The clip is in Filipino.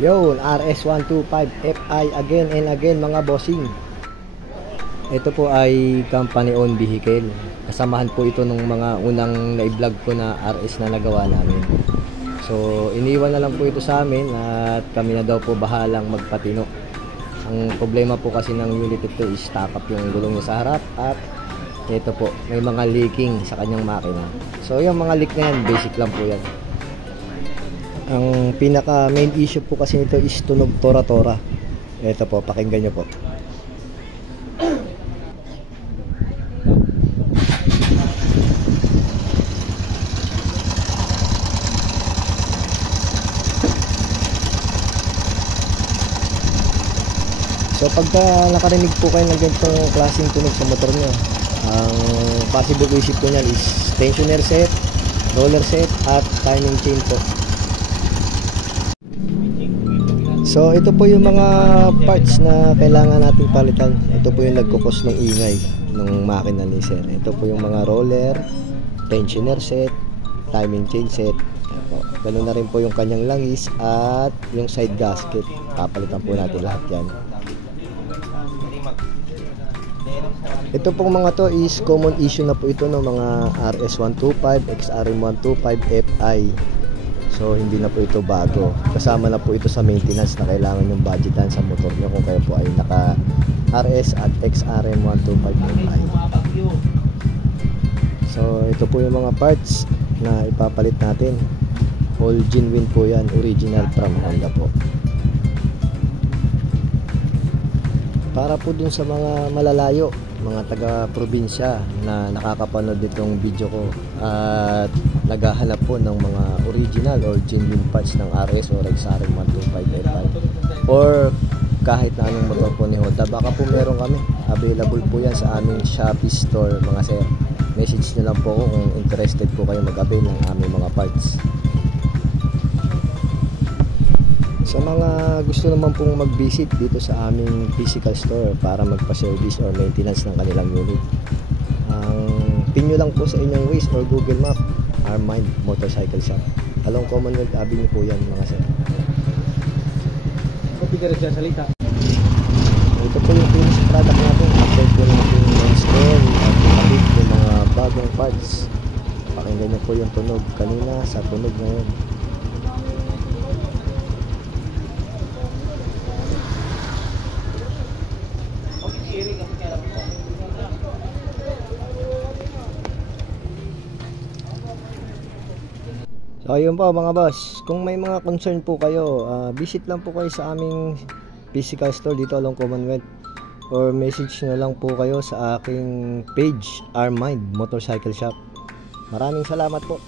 Yo, RS125Fi again and again mga bossing. Ito po ay company owned vehicle. Kasamahan po ito nung mga unang na-vlog ko na RS na nagawa namin. So iniwan na lang po ito sa amin at kami na daw po bahalang magpatino. Ang problema po kasi ng unit ito is stock up yung gulong niya sa harap at ito po may mga leaking sa kanyang makina. So yung mga leak na yan, basic lang po yan. Ang pinaka main issue po kasi nito is tunog tora-tora. Ito po, pakinggan nyo po. So pagka nakarinig po kayo ng ganitong klaseng tunog sa motor nyo, ang possible isip po nyan is tensioner set, roller set at timing chain po. So ito po yung mga parts na kailangan nating palitan. Ito po yung nagkukos ng ingay ng makina ni sir. Ito po yung mga roller, tensioner set, timing chain set. Ganun na rin po yung kanyang langis at yung side gasket. Papalitan po natin lahat yan. Ito pong mga to is common issue na po ito ng mga RS125, XRM125Fi. So hindi na po ito bago. Kasama na po ito sa maintenance na kailangan yung budgetan sa motor nyo kung kayo po ay naka RS at XRM125Fi. So ito po yung mga parts na ipapalit natin. All genuine po yan, original from Honda po. Para po dun sa mga malalayo, mga taga-probinsya na nakakapanood nitong video ko at naghahanap po ng mga original or genuine parts ng RS or XRM125Fi or kahit na anong motor po ni Honda, baka po meron kami. Available po yan sa aming Shopee store mga sir. Message nyo lang po kung interested po kayo mag-avail ng aming mga parts. Sa mga gusto naman pong mag-visit dito sa aming physical store para magpa-service or maintenance ng kanilang unit, ang pin nyo lang po sa inyong Waze or Google Map, Armind Motorcycle Shop. Along Commonwealth Avenue po yan mga sir. Ito po yung finished product natin. After po natin install at kapit yung mga bagong parts. Pakinggan nyo po yung tunog kanina sa tunog ngayon. So ayun po mga boss, kung may mga concern po kayo, visit lang po kayo sa aming physical store dito along Commonwealth or message na lang po kayo sa aking page, Armind Motorcycle Shop. Maraming salamat po.